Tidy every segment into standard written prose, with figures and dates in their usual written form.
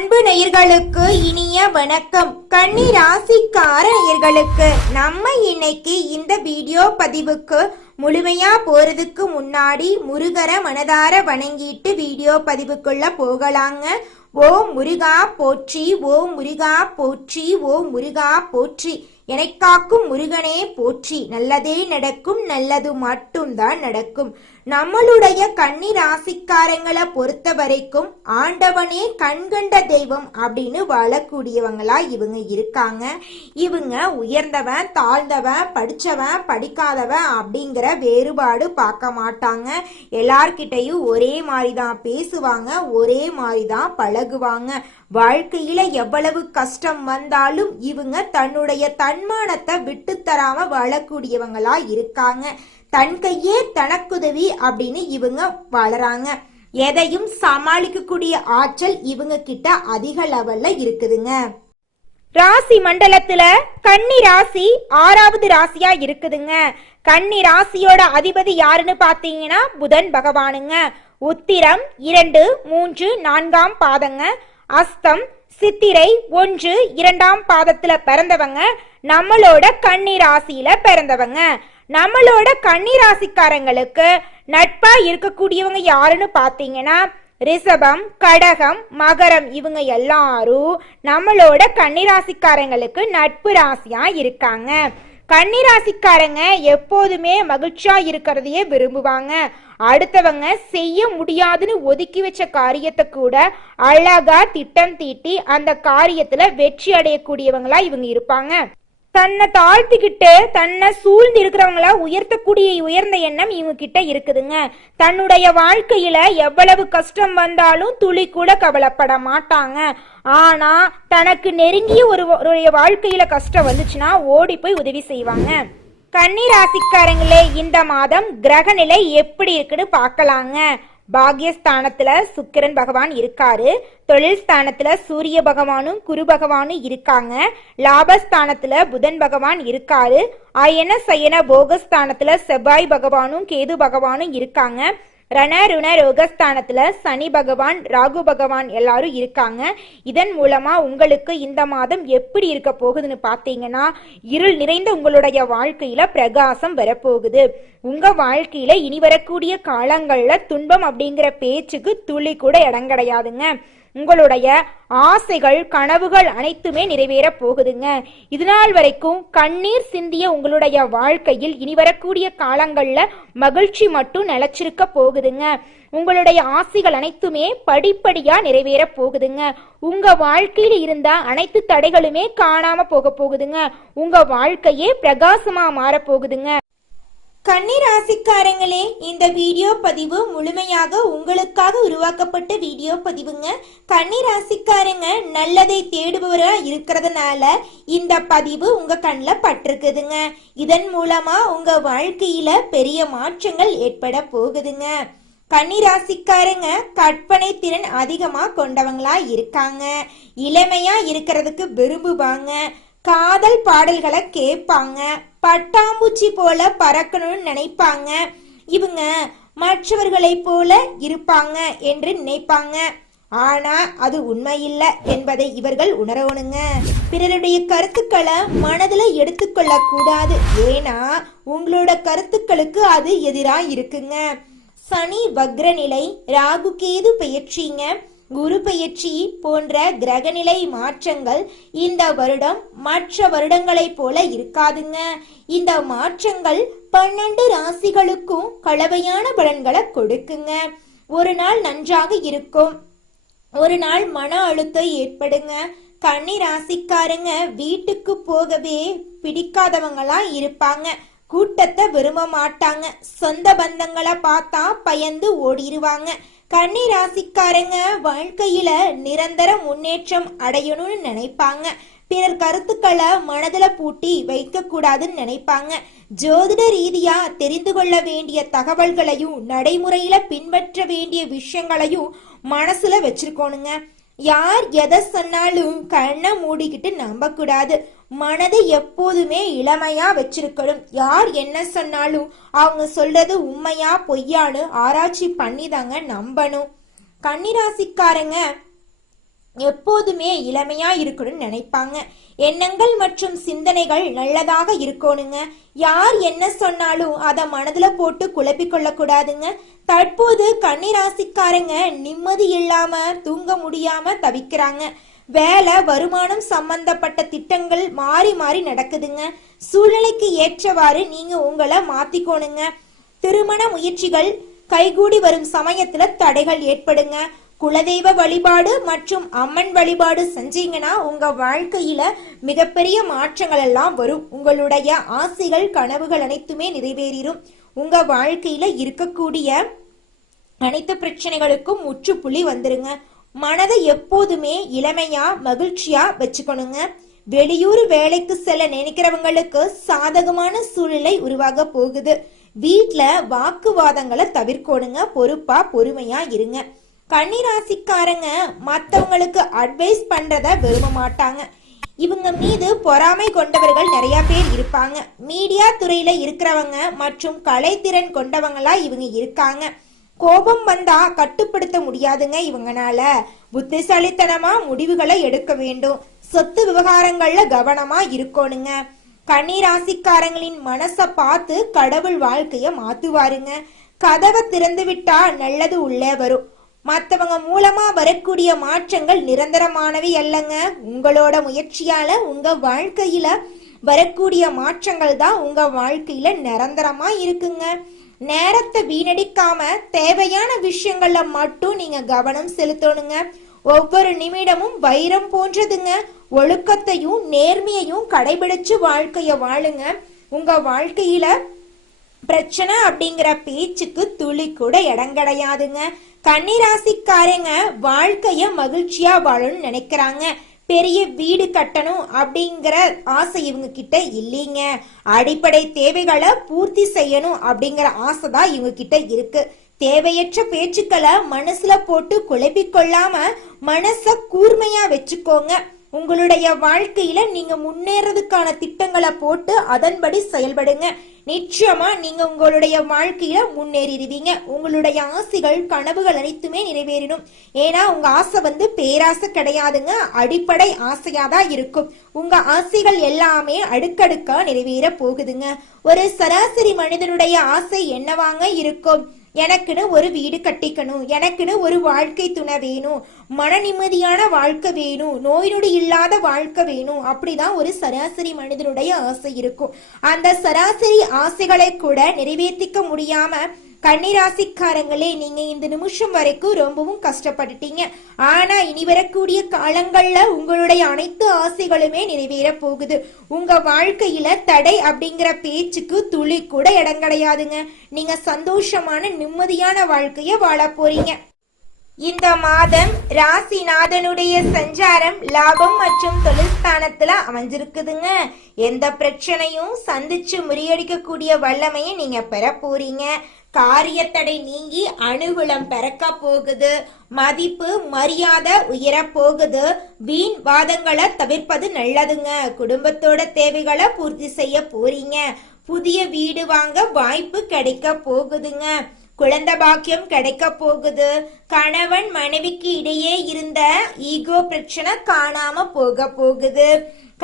அன்பு நேயர்களுக்கு இனிய வணக்கம். கன்னி ராசிக்கார நேயர்களுக்கு நம்ம இன்னைக்கு இந்த வீடியோ பதிவுக்கு முழுமையா போறதுக்கு முன்னாடி முருகரை மனதார வணங்கிட்டு வீடியோ பதிவுக்குள்ள போகலாங்க. ஓம் முருகா போற்றி, ஓம் முருகா போற்றி, ஓம் முருகா போற்றி, எனக்காக்கும் முருகனே போற்றி. நல்லதே நடக்கும், நல்லது மட்டும்தான் நடக்கும். நம்மளுடைய கன்னி ராசிக்காரங்களை பொறுத்த வரைக்கும் ஆண்டவனே கண்கண்ட தெய்வம் அப்படின்னு வாழக்கூடியவங்களா இவங்க இருக்காங்க. இவங்க உயர்ந்தவன் தாழ்ந்தவன் படிச்சவன் படிக்காதவன் அப்படிங்கிற வேறுபாடு பார்க்க மாட்டாங்க. எல்லார்கிட்டையும் ஒரே மாதிரி தான் பேசுவாங்க, ஒரே மாதிரி தான் பழகுவாங்க. வாழ்க்கையில எவ்வளவு கஷ்டம் வந்தாலும் இவங்க தன்னுடைய தன்மானத்தை விட்டு தராம வாழக்கூடியவங்களா இருக்காங்க. தன் கையே தனக்குதவி அப்படின்னு இவங்க வாழறாங்க. எதையும் சமாளிக்கக்கூடிய ஆற்றல் இவங்க கிட்ட அதிக லெவல்ல இருக்குதுங்க. ராசி மண்டலத்துல கன்னி ராசி 6வது ராசியா இருக்குதுங்க. கன்னி ராசியோட அதிபதி யாருன்னு பாத்தீங்கன்னா புதன் பகவானுங்க. உத்திரம் 2, 3, 4ஆம் பாதங்க. அஸ்தம் சித்திரை 1, 2ஆம் பாதத்துல பிறந்தவங்க நம்மளோட கன்னி ராசியில பிறந்தவங்க. நம்மளோட கன்னி ராசிக்காரங்களுக்கு நட்பா இருக்கக்கூடியவங்க யாருன்னு பாத்தீங்கன்னா ரிஷபம், கடகம், மகரம், இவங்க எல்லாரும் நம்மளோட கன்னி ராசிக்காரங்களுக்கு நட்பு ராசியா இருக்காங்க. கன்னி ராசிக்காரங்க எப்போதுமே மகிழ்ச்சியா இருக்கிறதையே விரும்புவாங்க. அடுத்தவங்க செய்ய முடியாதுன்னு ஒதுக்கி வச்ச காரியத்தை கூட அழகா திட்டம் தீட்டி அந்த காரியத்துல வெற்றி அடையக்கூடியவங்களா இவங்க இருப்பாங்க. தன்னை தாழ்த்திக்கிட்டு தன்னை சூழ்ந்து இருக்கிறவங்கள உயர்த்தக்கூடிய உயர்ந்த எண்ணம் இவங்க கிட்ட இருக்குதுங்க. தன்னுடைய வாழ்க்கையில எவ்வளவு கஷ்டம் வந்தாலும் துளி கூட கவலைப்பட மாட்டாங்க. ஆனா தனக்கு நெருங்கிய ஒரு வாழ்க்கையில கஷ்டம் வந்துச்சுன்னா ஓடி போய் உதவி செய்வாங்க. கன்னி ராசிக்காரங்களே, இந்த மாதம் கிரக நிலை எப்படி இருக்குன்னு பார்க்கலாங்க. பாக்யஸ்தானத்துல சுக்கிரன் பகவான் இருக்காரு. தொழில் ஸ்தானத்துல சூரிய பகவானும் குரு பகவானும் இருக்காங்க. லாபஸ்தானத்துல புதன் பகவான் இருக்காரு. அயன சயன போகஸ்தானத்துல செவ்வாய் பகவானும் கேது பகவானும் இருக்காங்க. ரண ருண ரோகஸ்தானத்துல சனி பகவான் ராகு பகவான் எல்லாரும் இருக்காங்க. இதன் மூலமா உங்களுக்கு இந்த மாதம் எப்படி இருக்க போகுதுன்னு பாத்தீங்கன்னா இருள் நிறைந்த உங்களுடைய வாழ்க்கையில பிரகாசம் வரப்போகுது. உங்க வாழ்க்கையில இனி வரக்கூடிய காலங்கள்ல துன்பம் அப்படிங்கிற பேச்சுக்கு துளி கூட இடம் கிடையாதுங்க. உங்களுடைய ஆசைகள் கனவுகள் அனைத்துமே நிறைவேற போகுதுங்க. இதுநாள் வரைக்கும் கண்ணீர் சிந்திய உங்களுடைய வாழ்க்கையில் இனி வரக்கூடிய காலங்கள்ல மகிழ்ச்சி மட்டும் நிலைச்சிருக்க போகுதுங்க. உங்களுடைய ஆசைகள் அனைத்துமே படிப்படியா நிறைவேற போகுதுங்க. உங்க வாழ்க்கையில இருந்த அனைத்து தடைகளுமே காணாம போக போகுதுங்க. உங்க வாழ்க்கையே பிரகாசமா மாற போகுதுங்க. கன்னி ராசிக்காரங்களே, இந்த வீடியோ பதிவு முழுமையாக உங்களுக்காக உருவாக்கப்பட்ட வீடியோ பதிவுங்க. கன்னி ராசிக்காரங்க நல்லதை தேடுபவரா இருக்கிறதுனால இந்த பதிவு உங்க கண்ணில் பட்டிருக்குதுங்க. இதன் மூலமா உங்க வாழ்க்கையில பெரிய மாற்றங்கள் ஏற்பட போகுதுங்க. கன்னி ராசிக்காரங்க கற்பனை திறன் அதிகமா கொண்டவங்களா இருக்காங்க. இளமையா இருக்கிறதுக்கு விரும்புவாங்க. காதல் பாடல்களை கேட்பாங்க. பட்டாம்பூச்சி போல பறக்கணும்னு நினைப்பாங்க. இவங்க மற்றவர்களை போல இருப்பாங்க என்று நினைப்பாங்க. ஆனா அது உண்மையில்லை என்பதை இவர்கள் உணரணுங்க. பிறருடைய கருத்துக்களை மனதுல எடுத்துக்கொள்ள கூடாது. ஏன்னா உங்களோட கருத்துக்களுக்கு அது எதிரா இருக்குங்க. சனி வக்ரநிலை, ராகு கேது பெயர்ச்சிங்க, குரு பெயர்ச்சி போன்ற கிரகநிலை மாற்றங்கள் இந்த வருடம் மற்ற வருடங்களை போல இருக்காதுங்க. இந்த மாற்றங்கள் 12 ராசிகளுக்கும் கலவையான பலன்களை கொடுக்குங்க. ஒரு நாள் நன்றாக இருக்கும், ஒரு நாள் மன அழுத்தம் ஏற்படுங்க. கன்னி ராசிக்காரங்க வீட்டுக்கு போகவே பிடிக்காதவங்களா இருப்பாங்க. கூட்டத்தை விரும்ப மாட்டாங்க. சொந்த பந்தங்களை பார்த்தா பயந்து ஓடிடுவாங்க. கன்னி ராசிக்காரங்க வாழ்க்கையில நிரந்தர முன்னேற்றம் அடையணும்னு நினைப்பாங்க. பிறர் கருத்துக்களை மனதுல பூட்டி வைக்க கூடாதுன்னு நினைப்பாங்க. ஜோதிட ரீதியா தெரிந்து கொள்ள வேண்டிய தகவல்களையும் நடைமுறையில பின்பற்ற வேண்டிய விஷயங்களையும் மனசுல வச்சிருக்கோனுங்க. யார் எதை சொன்னாலும் கண்ணை மூடிக்கிட்டு நம்ப கூடாது. மனதை எப்போதுமே இளமையா வச்சிருக்கணும். யார் என்ன சொன்னாலும் அவங்க சொல்றது உண்மையா பொய்யான்னு ஆராய்ச்சி பண்ணி தாங்க நம்பணும். கன்னிராசிக்காரங்க எப்போதுமே இளமையா இருக்கணும்னு நினைப்பாங்க. எண்ணங்கள் மற்றும் சிந்தனைகள் நல்லதாக இருக்கணுங்க. யார் என்ன சொன்னாலும் அதை மனதுல போட்டு குழப்பிக் கொள்ள கூடாதுங்க. தற்போது கன்னிராசிக்காரங்க நிம்மதி இல்லாம தூங்க முடியாம தவிக்கிறாங்க. வேலை வருமானம் சம்பந்தப்பட்ட திட்டங்கள் மாறி மாறி நடக்குதுங்க. சூழ்நிலைக்கு ஏற்றவாறு நீங்க உங்களை மாத்திக்கோணுங்க. திருமண முயற்சிகள் கைகூடி வரும் சமயத்துல தடைகள் ஏற்படுங்க. குலதெய்வ வழிபாடு மற்றும் அம்மன் வழிபாடு செஞ்சீங்கன்னா உங்க வாழ்க்கையில மிகப்பெரிய மாற்றங்கள் எல்லாம் வரும். உங்களுடைய ஆசைகள் கனவுகள் அனைத்துமே நிறைவேறும். உங்க வாழ்க்கையில இருக்கக்கூடிய அனைத்து பிரச்சனைகளுக்கும் முற்றுப்புள்ளி வந்துருங்க. மனதை எப்போதுமே இளமையா மகிழ்ச்சியா வச்சுக்கணுங்க. வெளியூர் வேலைக்கு செல்ல நினைக்கிறவங்களுக்கு சாதகமான சூழ்நிலை உருவாக போகுது. வீட்டுல வாக்குவாதங்களை தவிர்க்கணுங்க. பொறுப்பா பொறுமையா இருங்க. கன்னிராசிக்காரங்க மற்றவங்களுக்கு அட்வைஸ் பண்றத விரும்ப மாட்டாங்க. இவங்க மீது பொறாமை கொண்டவர்கள் நிறைய பேர் இருப்பாங்க. மீடியா துறையில இருக்கிறவங்க மற்றும் கலைத்திறன் கொண்டவங்களா இவங்க இருக்காங்க. கோபம் வந்தா கட்டுப்படுத்த முடியாதுங்க இவங்கனால. புத்திசாலித்தனமா முடிவுகளை எடுக்க வேண்டும். சொத்து விவகாரங்கள்ல கவனமா இருக்கணுங்க. கன்னிராசிக்காரங்களின் மனசை பார்த்து கடவுள் வாழ்க்கைய மாத்துவாருங்க. கதவை திறந்து விட்டா நல்லது உள்ளே வரும். மற்றவங்க மூலமா வரக்கூடிய மாற்றங்கள் நிரந்தரமானவை அல்லங்க. உங்களோட முயற்சியால உங்க வாழ்க்கையில வரக்கூடிய மாற்றங்கள் தான் உங்க வாழ்க்கையில நிரந்தரமா இருக்குங்க. நேரத்தை வீணடிக்காம தேவையான விஷயங்கள்ல மட்டும் நீங்க கவனம் செலுத்தணுங்க. ஒவ்வொரு நிமிடமும் வைரம் போன்றதுங்க. ஒழுக்கத்தையும் நேர்மையையும் கடைபிடிச்சு வாழ்க்கைய வாழுங்க. உங்க வாழ்க்கையில பிரச்சனை அப்படிங்கிற பேச்சுக்கு துளி கூட இடம் கிடையாதுங்க. கன்னிராசிக்காரங்க வாழ்க்கைய மகிழ்ச்சியா வாழணும்னு நினைக்கிறாங்க. பெரிய வீடு கட்டணும் அப்படிங்கிற ஆசை இவங்க கிட்ட இல்லைங்க. அடிப்படை தேவைகளை பூர்த்தி செய்யணும் அப்படிங்கிற ஆசை தான் இவங்க கிட்ட இருக்கு. தேவையற்ற பேச்சுக்களை மனசுல போட்டு குழப்பிக் கொள்ளாம மனச கூர்மையா வச்சுக்கோங்க. உங்களுடைய வாழ்க்கையில நீங்க முன்னேறதுக்கான திட்டங்களை போட்டு அதன்படி செயல்படுங்க. நிச்சயமா நீங்க உங்களுடைய வாழ்க்கையில முன்னேறிடுவீங்க. உங்களுடைய ஆசைகள் கனவுகள் அனைத்துமே நிறைவேறணும். ஏன்னா உங்க ஆசை பேராசை கிடையாதுங்க. அடிப்படை ஆசையாதான் இருக்கும். உங்க ஆசைகள் எல்லாமே அடுக்கடுக்கா நிறைவேற போகுதுங்க. ஒரு சராசரி மனிதனுடைய ஆசை என்னவாங்க இருக்கும்? எனக்குன்னு ஒரு வீடு கட்டிக்கணும், எனக்குன்னு ஒரு வாழ்க்கை துணை வேணும், மன நிம்மதியான வாழ்க்கை வேணும், நோய் நொடி இல்லாத வாழ்க்கை வேணும். அப்படிதான் ஒரு சராசரி மனிதனுடைய ஆசை இருக்கும். அந்த சராசரி ஆசைகளை கூட நிறைவேற்றிக்க முடியாம கன்னிராசிக்காரங்களே நீங்க இந்த நிமிஷம் வரைக்கும் ரொம்பவும் கஷ்டப்பட்டுட்டீங்க. ஆனா இனி வரக்கூடிய காலங்கள்ல உங்களுடைய அனைத்து ஆசைகளுமே நிறைவேற போகுது. உங்க வாழ்க்கையில தடை அப்படிங்கிற பேச்சுக்கு துளி கூட இடம் கிடையாதுங்க. நீங்க சந்தோஷமான நிம்மதியான வாழ்க்கைய வாழ போறீங்க. இந்த மாதம் ராசிநாதனுடைய சஞ்சாரம் லாபம் மற்றும் தொழில் ஸ்தானத்துல அமைஞ்சிருக்குதுங்க. எந்த பிரச்சனையும் சந்திச்சு முறியடிக்கக்கூடிய வல்லமையை நீங்க பெற போறீங்க. காரியத்தடை நீங்கி அனுகூலம் பிறக்க போகுது. மதிப்பு மரியாதை உயர போகுது. வீண் வாதங்களை தவிர்ப்பது நல்லதுங்க. குடும்பத்தோட தேவைகளை பூர்த்தி செய்ய போறீங்க. புதிய வீடு வாங்க வாய்ப்பு கிடைக்க போகுதுங்க. குழந்தை பாக்கியம் கிடைக்க போகுது. கணவன் மனைவிக்கு இடையே இருந்த ஈகோ பிரச்சனை காணாம போக போகுது.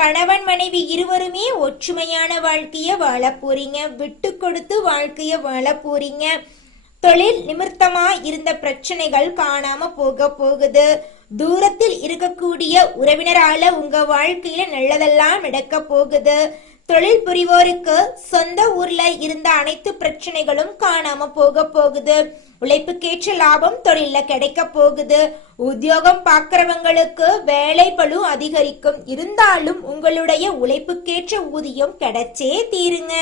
கணவன் மனைவி இருவருமே ஒற்றுமையான வாழ்க்கைய வாழ போறீங்க. விட்டு கொடுத்து வாழ்க்கைய வாழ போறீங்க. தொழில் நிமித்தமா இருந்த பிரச்சனைகள் காணாம போக போகுது. தூரத்தில் இருக்கக்கூடிய உறவினரால உங்க வாழ்க்கையில நல்லதெல்லாம் நடக்க போகுது. தொழில் புரிவோருக்கு சொந்த ஊர்ல இருந்த அனைத்து பிரச்சனைகளும் காணாம போக போகுது. உழைப்புக்கேற்ற லாபம் தொழில கிடைக்க போகுது. உத்தியோகம் பார்க்கிறவங்களுக்கு வேலை பளு அதிகரிக்கும். இருந்தாலும் உங்களுடைய உழைப்புக்கேற்ற ஊதியம் கிடைச்சே தீருங்க.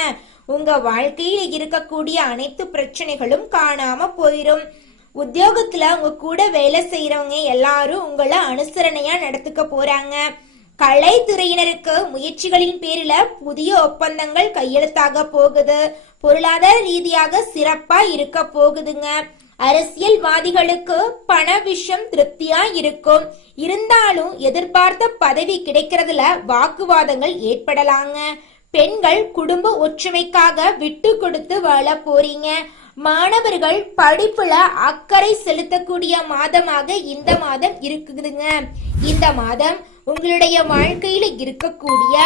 உங்க வாழ்க்கையில இருக்கக்கூடிய அனைத்து பிரச்சனைகளும் காணாம போயிரும். உத்தியோகத்துல உங்க கூட வேலை செய்யறவங்க எல்லாரும் உங்களை அனுசரணையா நடத்துக்க போறாங்க. கலைத்துறையினருக்கு முயற்சிகளின் பேரில புதிய ஒப்பந்தங்கள் கையெழுத்தாக போகுது. பொருளாதார ரீதியாக சிறப்பா இருக்க போகுதுங்க. அரசியல்வாதிகளுக்கு பண விஷயம் திருப்தியா இருக்கும். இருந்தாலும் எதிர்பார்த்த பதவி கிடைக்கிறதுல வாக்குவாதங்கள் ஏற்படலாங்க. பெண்கள் குடும்ப ஒற்றுமைக்காக விட்டு கொடுத்து வாழ போறீங்க. மாணவர்கள் படிப்புல அக்கறை செலுத்தக்கூடிய மாதமாக இந்த மாதம் இருக்குதுங்க. இந்த மாதம் உங்களுடைய வாழ்க்கையில இருக்கக்கூடிய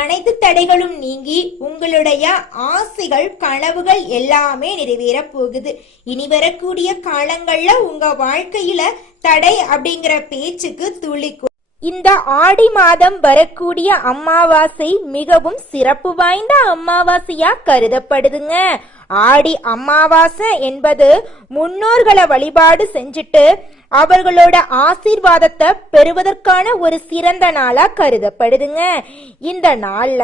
அனைத்து தடைகளும் நீங்கி உங்களுடைய ஆசைகள் கனவுகள் எல்லாமே நிறைவேற போகுது. இனி வரக்கூடிய காலங்கள்ல உங்க வாழ்க்கையில தடை அப்படிங்கிற பேச்சுக்கு துளிக்கும். இந்த ஆடி மாதம் வரக்கூடிய அமாவாசை மிகவும் சிறப்பு வாய்ந்த அமாவாசையா கருதப்படுதுங்க. ஆடி அமாவாசை என்பது முன்னோர்களை வழிபாடு செஞ்சுட்டு அவர்களோட ஆசீர்வாதத்தை பெறுவதற்கான ஒரு சிறந்த நாளா கருதப்படுதுங்க. இந்த நாள்ல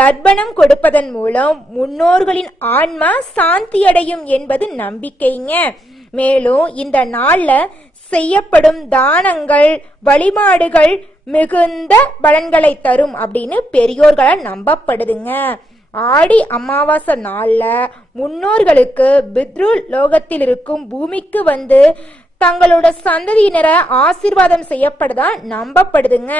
தர்ப்பணம் கொடுப்பதன் மூலம் முன்னோர்களின் ஆன்மா சாந்தி அடையும் என்பது நம்பிக்கைங்க. மேலும் இந்த நாள்ல செய்யப்படும் தானங்கள் வழிபாடுகள் மிகுந்த பலன்களை தரும் அப்படின்னு பெரியோர்களால் நம்பப்படுதுங்க. ஆடி அமாவாசை நாள்ல முன்னோர்களுக்கு பித்ரு லோகத்தில் இருக்கும் பூமிக்கு வந்து தங்களோட சந்ததியினரை ஆசீர்வாதம் செய்யப்படுதா நம்பப்படுதுங்க.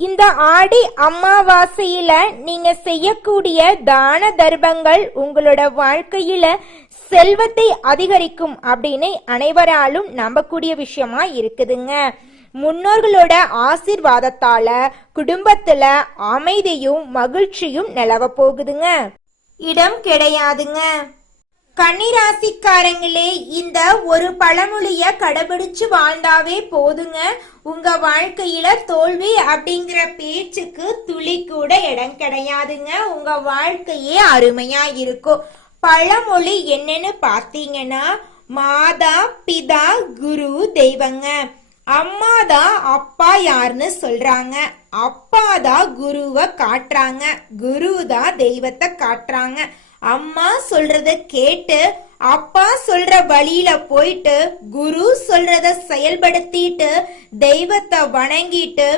இந்த ஆடி அமாவாசையில நீங்க செய்யக்கூடிய தான தர்மங்கள் உங்களோட வாழ்க்கையில செல்வத்தை அதிகரிக்கும் அப்படின்னு அனைவராலும் நம்பக்கூடிய விஷயமா இருக்குதுங்க. முன்னோர்களோட ஆசீர்வாதத்தால குடும்பத்துல அமைதியும் மகிழ்ச்சியும் நிலவ போகுதுங்க. இடம் கிடையாதுங்க. கன்னிராசிக்காரங்களே, இந்த ஒரு பழமொழிய கடைபிடிச்சு வாழ்ந்தாவே போதுங்க. உங்க வாழ்க்கையில தோல்வி அப்படிங்கிற பேச்சுக்கு துளி கூட இடம் கிடையாதுங்க. உங்க வாழ்க்கையே அருமையா இருக்கும். பழமொழி என்னன்னு பார்த்தீங்கன்னா, மாதா பிதா குரு தெய்வங்க. அம்மாதான் அப்பா யாருன்னு சொல்றாங்க, அப்பாதான் குருவை காட்டுறாங்க, குருதான் தெய்வத்தை காட்டுறாங்க. அம்மா சொல்றத கேட்டு அப்பா சொல்ற வழியில போயிட்டு குரு சொல்றத செயல்படுத்திட்டு தெய்வத்தை வணங்கிட்டு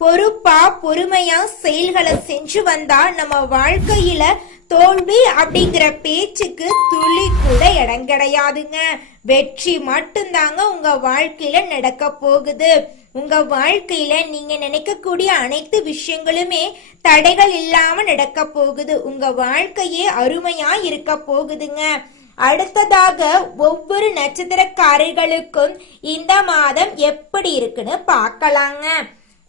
பொறுப்பா பொறுமையா செயல்களை செஞ்சு வந்தா நம்ம வாழ்க்கையில தோல்வி அப்படிங்கிற பேச்சுக்கு துளி கூட இடம் கிடையாதுங்க. வெற்றி மட்டும்தாங்க உங்க வாழ்க்கையில நடக்க போகுது. உங்க வாழ்க்கையில நீங்க நினைக்கக்கூடிய அனைத்து விஷயங்களுமே தடைகள் இல்லாம நடக்க போகுது. உங்க வாழ்க்கையே அருமையா இருக்க போகுதுங்க. அடுத்ததாக ஒவ்வொரு நட்சத்திரக்காரர்களுக்கும் இந்த மாதம் எப்படி இருக்குன்னு பார்க்கலாங்க.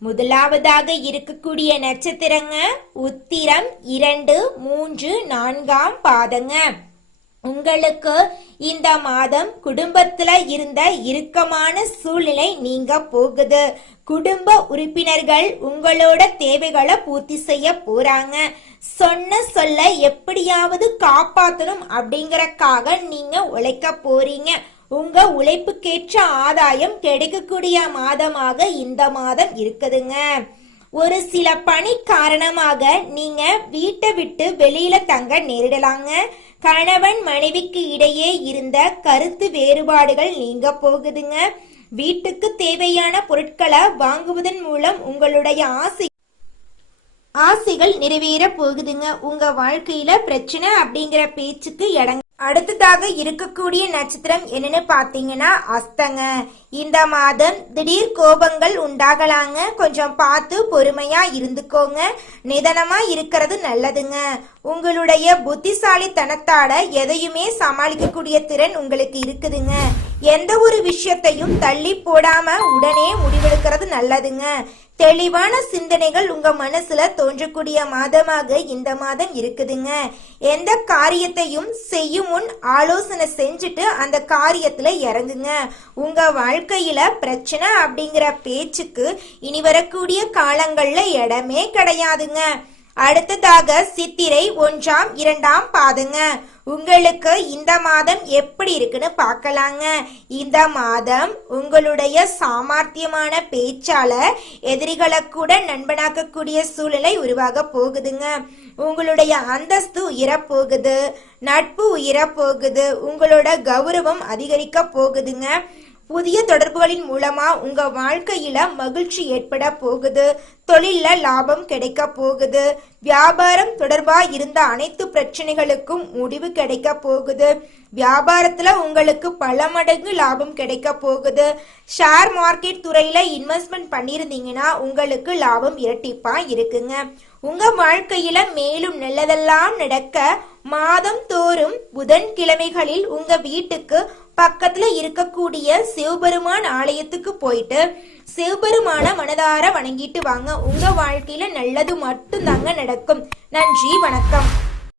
முதலாவதாக இருக்கக்கூடிய நட்சத்திரங்க உத்திரம் 2, 3, 4 பாதங்க. உங்களுக்கு இந்த மாதம் குடும்பத்துல இருந்த இறுக்கமான சூழ்நிலை நீங்க போகுது. குடும்ப உறுப்பினர்கள் உங்களோட தேவைகளை பூர்த்தி செய்ய போறாங்க. சொன்ன சொல்ல எப்படியாவது காப்பாற்றணும் அப்படிங்கறக்காக நீங்க உழைக்க போறீங்க. உங்க உழைப்புக்கேற்ற ஆதாயம் கிடைக்கக்கூடிய மாதமாக இந்த மாதம் இருக்குதுங்க. ஒரு சில பணி காரணமாக நீங்க வீட்டை விட்டு வெளியில தங்க நேரிடலாங்க. கணவன் மனைவிக்கு இடையே இருந்த கருத்து வேறுபாடுகள் நீங்க போகுதுங்க. வீட்டுக்கு தேவையான பொருட்களை வாங்குவதன் மூலம் உங்களுடைய ஆசைகள் நிறைவேற போகுதுங்க. உங்க வாழ்க்கையில பிரச்சனை அப்படிங்கிற பேச்சுக்கு இடம். அடுத்ததாக இருக்கக்கூடிய நட்சத்திரம் என்னன்னு பாத்தீங்கன்னா அஸ்தங்க. இந்த மாதம் திடீர் கோபங்கள் உண்டாகலாங்க. கொஞ்சம் பார்த்து பொறுமையா இருந்துக்கோங்க. நிதானமா இருக்கிறது நல்லதுங்க. உங்களுடைய புத்திசாலித்தனத்தால எதையுமே சமாளிக்கக்கூடிய திறன் உங்களுக்கு இருக்குதுங்க. எந்த ஒரு விஷயத்தையும் தள்ளி போடாம உடனே முடிவெடுக்கிறது நல்லதுங்க. தெளிவான சிந்தனைகள் உங்க மனசுல தோன்றக்கூடிய மாதமாக இந்த மாதம் இருக்குதுங்க. எந்த காரியத்தையும் செய்யும் முன் ஆலோசனை செஞ்சுட்டு அந்த காரியத்துல இறங்குங்க. உங்க வாழ்க்கையில பிரச்சனை அப்படிங்கிற பேச்சுக்கு இனி வரக்கூடிய காலங்கள்ல இடமே கிடையாதுங்க. அடுத்ததாக சித்திரை 1, 2 பாதங்க. உங்களுக்கு இந்த மாதம் எப்படி இருக்குன்னு பார்க்கலாங்க. இந்த மாதம் உங்களுடைய சாமர்த்தியமான பேச்சால எதிரிகளை கூட நண்பனாக்கக்கூடிய சூழ்நிலை உருவாக போகுதுங்க. உங்களுடைய அந்தஸ்து உயரப்போகுது, நட்பு உயரப்போகுது, உங்களோட கௌரவம் அதிகரிக்க போகுதுங்க. புதிய தொடர்புகளின் மூலமா உங்க வாழ்க்கையில மகிழ்ச்சி ஏற்பட போகுது. தொழில்ல லாபம் கிடைக்க போகுது. வியாபாரம் தொடர்பா இருந்த அனைத்து பிரச்சனைகளுக்கும் முடிவு கிடைக்க போகுது. வியாபாரத்துல உங்களுக்கு பல மடங்கு லாபம் கிடைக்க போகுது. ஷேர் மார்க்கெட் துறையில இன்வெஸ்ட்மெண்ட் பண்ணிருந்தீங்கன்னா உங்களுக்கு லாபம் இரட்டிப்பா இருக்குங்க. உங்க வாழ்க்கையில மேலும் நல்லதெல்லாம் நடக்க மாதம் தோறும் புதன்கிழமைகளில் உங்க வீட்டுக்கு பக்கத்துல இருக்கக்கூடிய சிவபெருமான் ஆலயத்துக்கு போயிட்டு சிவபெருமான மனதார வணங்கிட்டு வாங்க. உங்க வாழ்க்கையில நல்லது மட்டும் தாங்க நடக்கும். நன்றி, வணக்கம்.